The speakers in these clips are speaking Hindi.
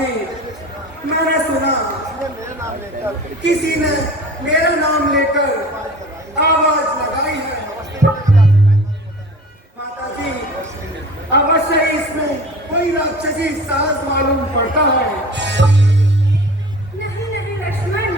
जी, मैंने सुना किसी ने मेरा नाम लेकर आवाज लगाई है। माता जी, अवश्य इसमें कोई राक्षसी साज मालूम पड़ता है। नहीं नहीं लक्ष्मण,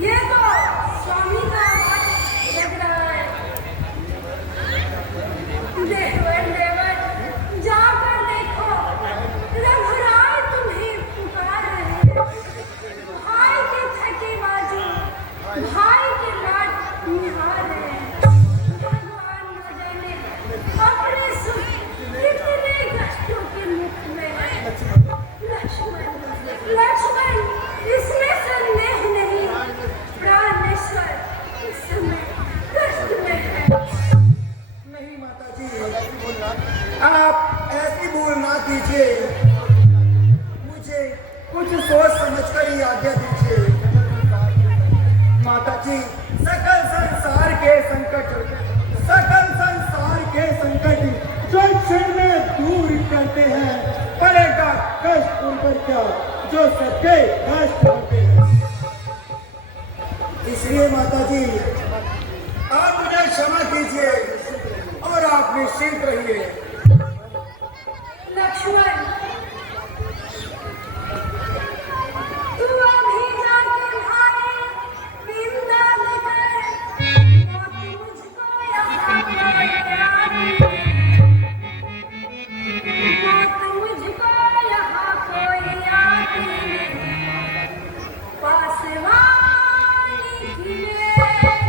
ये तो स्वामी का लग रहा है। देवर देवर, जाकर देखो, रघुराय तुम्हें पुकार रहे हैं। भाई के थके बाजू, भाई के लाड निहार रहे हैं। भगवान न जाने अपने सुख कितने कष्टों के मुख में है। लक्ष्मण लक्ष्मण, इसमें संदेह नहीं, प्राणेश्वर इस समय कष्ट में है। नहीं माता जी, आप ऐसी भूल ना कीजिए। मुझे कुछ सोच समझकर ही आज्ञा दीजिए। माता जी, सकल संसार के संकट जो क्षण में दूर करते हैं, पड़ेगा कष्ट उन पर क्या जो सबके कष्ट होते हैं। इसलिए माता जी, आप मुझे क्षमा कीजिए और आप निश्चिंत रहिए। लक्ष्मण, तू अभी जाके भाई विंदा लेकर मौत मुझको यहाँ कोई याद मौत मुझको यहाँ कोई याद पासवानी की मेरी जरूरत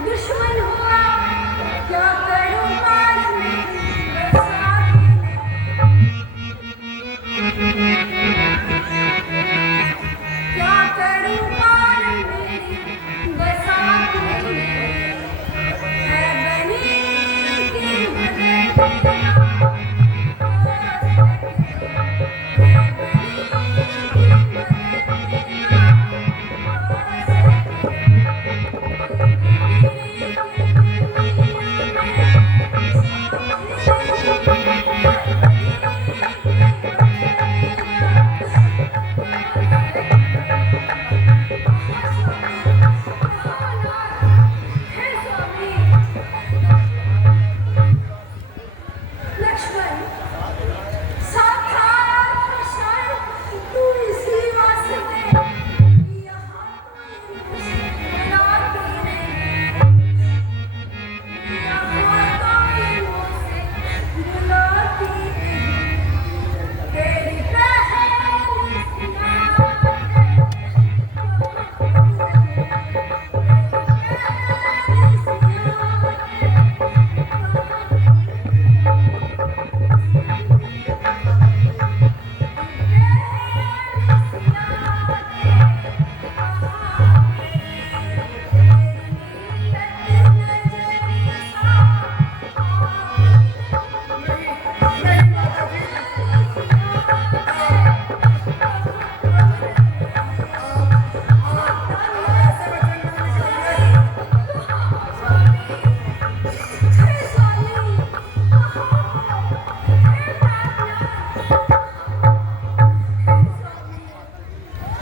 दुश्मन हुआ, क्या करूं पार मेरी बरसात क्या करूं पार मेरी बरसात है बनी की बदले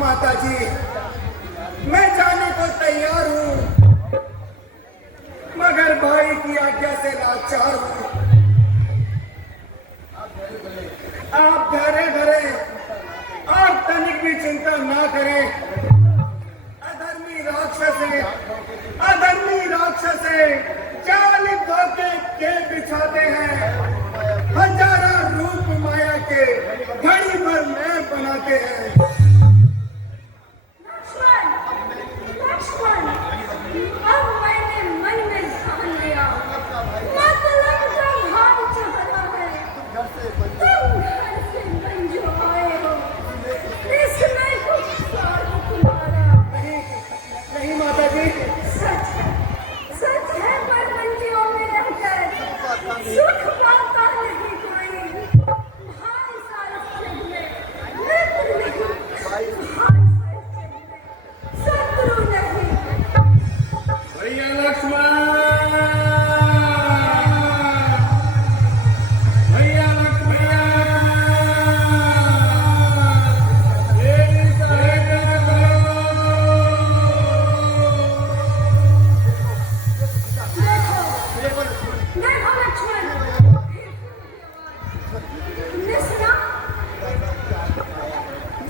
माता जी, मैं जाने को तैयार हूँ, मगर भाई की आज्ञा से लाचार हूँ। आप धरे धरे आप तनिक भी चिंता ना करें। अधर्मी राक्षस जाल धोखे के बिछाते हैं, हजारों रूप माया के घड़ी भर में बनाते हैं। लक्ष्मण, अब मैंने मन में ठान लिया, मतलब का भाव चढ़ा है।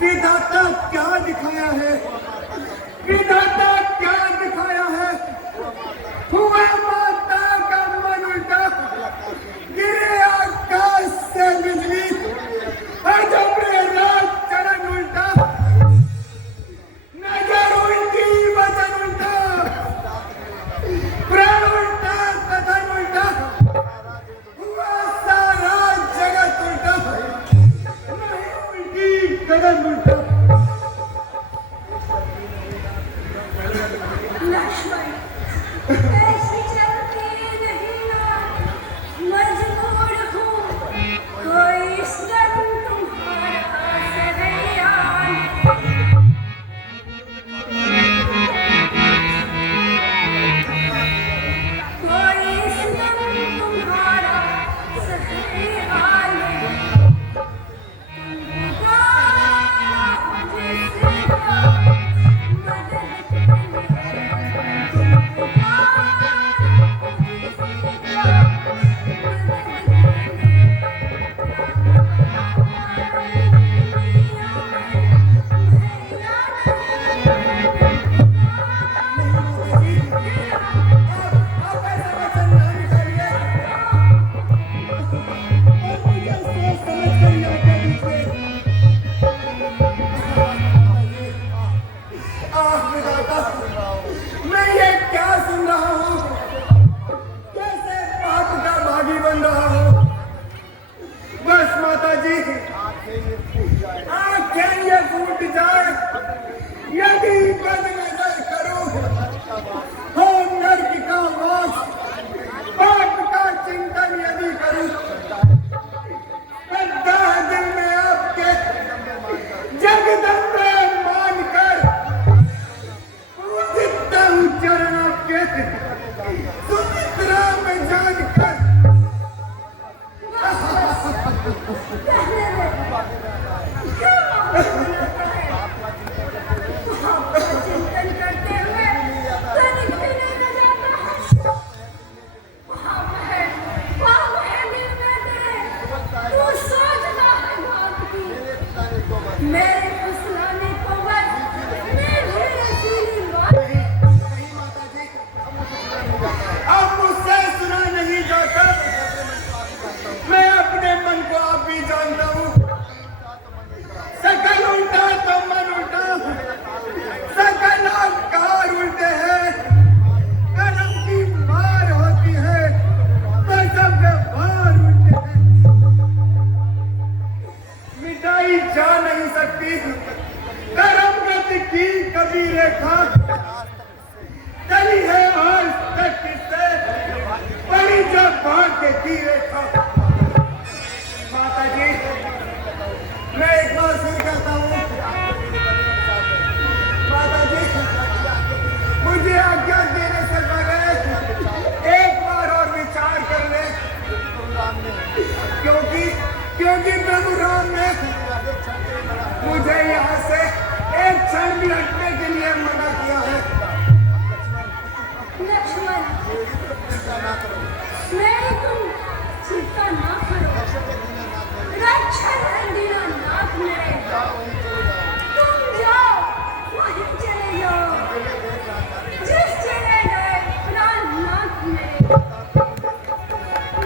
विधाता क्या दिखाया है, विधाता क्या दिखाया है। हुआ माता का मन उल्टा, गिरे आकाश से बिजली, अजब रात चरण उल्टा, नजर उल्टी वचन उल्टा, प्राण उल्टा कथन उल्टा, हुआ सारा जगत उल्टा, नहीं उल्टी कदम उल्टा। लक्ष्मण ऐसे चलते नहीं ना, मजबूर हूँ कोई सन तुम्हारा सहायन। कोई सन तुम्हारा सहायन। आप ऐसा वचन ना निकालिए, और मुझे सोच समझ कर ही आज्ञा दीजिए। विधाता, मैं ये क्या सुन रहा हूँ, कैसे पाप का भागी बन रहा हूँ। बस माता जी, आंखें ये फूट जाए, यदि बद नजर करूं, हो नर्क का वास, पाप का चिंतन यदि करूं, श्रद्धा दिल में आपके जगदम्बे मानकर पूजता हूं चरण आपके, सुमित्रा में जानकर। चिंतन करते हुए तनिक भी नहीं रह जाता। पाप है दिल में तेरे, तू सोचता है बात की। मेरे फुसलाने को बस मीठी रसीली बात। नहीं माता जी, अब मुझसे सुना नहीं जाता। मैं अपने मन को आप भी जानता हूँ। सकल उल्टा तो मन उल्टा, सकल आकार उल्टे हैं। कर्म की मार होती है तो सब व्यवहार उल्टे हैं। मिटाई जा नहीं सकती कर्म गति की कभी रेखा, चली है आज तक किससे बड़ी जब भाग्य की रेखा। माता जी, मैं एक बार फिर कहता हूँ, माता जी, मुझे आज्ञा देने से पहले एक बार और विचार कर ले, क्योंकि प्रभु राम ने मुझे यहाँ से एक क्षण भी हटने के लिए मना किया है। लक्ष्मण, मेरी तुम चिंता ना करो, रक्षण है दीनानाथ मेरे। तुम जाओ, वहीं चले जाओ, जिस चले गए प्राणनाथ मेरे।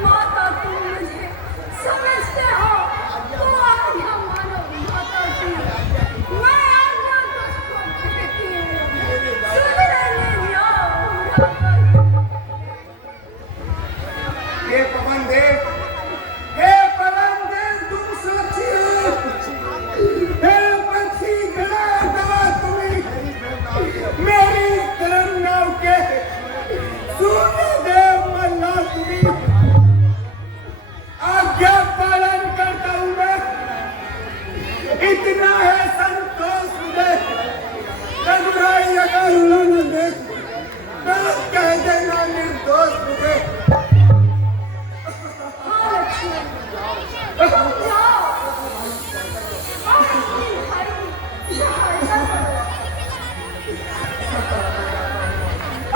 माता, तुम मुझे समझते हो तो आज्ञा मानो माता की। मैं आज्ञा तुझको देती हूँ, सुधरने जाओ। हे पवन देव, हे पवन देव, तुम साक्षी हो। हे पक्षी गड़ा दवा तुम्हें, मेरी तरम नाव के सूर्य देव मल्ला तुम्हें। आज्ञा पालन करता हूँ मैं, इतना है संतोष मुझे। रघुराई अगर उन्होंने देख बात कह देना निर्दोष मुझे। हाँ लक्ष्मण, तुम जाओ, और अपने भाई की सहायता करो।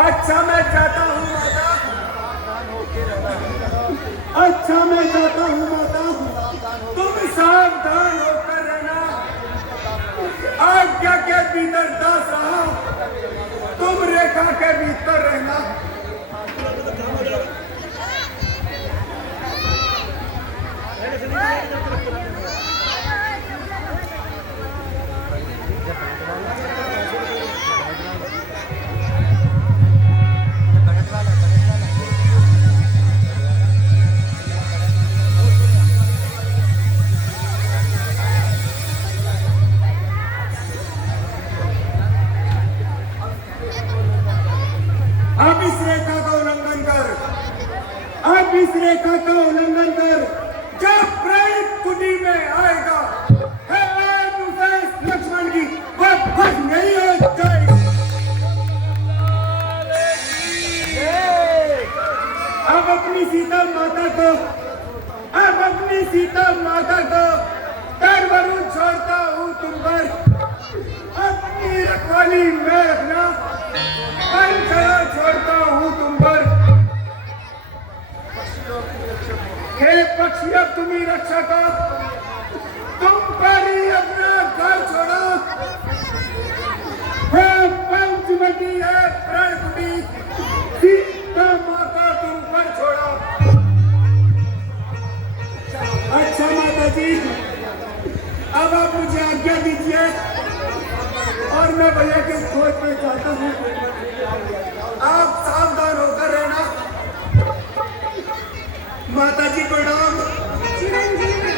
अच्छा मैं जाता हूँ माता, अच्छा मैं जाता हूँ माता, तुम सावधान होकर रहना। आज्ञा के भीतर दास रहा, तुम रेखा के भीतर रहना। अब इस रेखा का उल्लंघन कर, अब इस रेखा का उल्लंघन कर, जब प्रेरित कुटी में आएगा, है उसे लक्ष्मण की वह फट नहीं हो जाएगी। अब अपनी सीता माता को, अब अपनी सीता माता को करवरू छोड़ता हूँ तुम पर, अपनी रखवाली में रखना, पंचरा छोड़ता हूँ तुम पर। हे पक्षी अब तुम ही रक्षा का, तुम पर ही अपना घर छोड़ा। हे पंचवटी है प्रण कुटी, सीता माता तुम पर छोड़ा। अच्छा माता जी, अब आप मुझे आज्ञा दीजिए और मैं भैया के खोज पे जाता हूँ। आप सावधान होकर रहना। माता जी प्रणाम। चिरंजीवी